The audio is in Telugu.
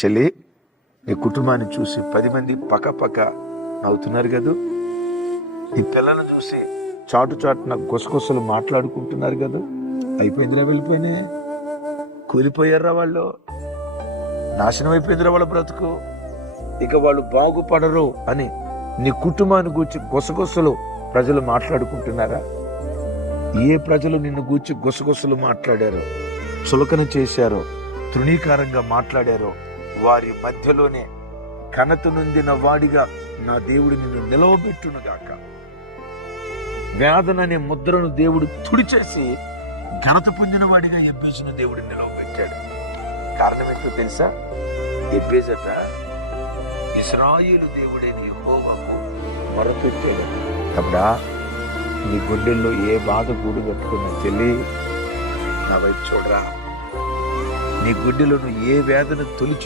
చెల్లి, నీ కుటుంబాన్ని చూసి 10 మంది పక్క నవ్వుతున్నారు కదా. నీ పిల్లలను చూసి చాటున గుసగుసలు మాట్లాడుకుంటున్నారు కదా. అయిపోయిందిరా, వెళ్ళిపోయినాయి, కూలిపోయారా వాళ్ళు, నాశనం అయిపోయిందిరా వాళ్ళ బ్రతుకు, ఇక వాళ్ళు బాగుపడరు అని నీ కుటుంబాన్ని గూర్చి గుసగుసలు ప్రజలు మాట్లాడుకుంటున్నారా? ఏ ప్రజలు నిన్ను గూర్చి గుసగుసలు మాట్లాడారో, చులకన చేశారో, తృణీకారంగా మాట్లాడారో వారి మధ్యలోనే ఘనత నొందిన వాడిగా నా దేవుడు నిన్ను నిలవబెట్టునుగాక. వేదన అనే ముద్రను దేవుడు తుడిచేసి ఘనత పొందిన వాడిగా ఎబ్బేజును దేవుడు నిలవబెట్టాడు. కారణం ఏంటో తెలుసా? ఎబ్బేజట ఇశ్రాయేలు దేవుడైన యెహోవాకు మొరపెట్టాడు. అప్పుడా నీ గుండెల్లో ఏ బాధ గూడు కట్టుకున్నా చెల్లి, నా వైపు చూడరా. నీ గుండెలో నువ్వు ఏ వేదన తొలిచి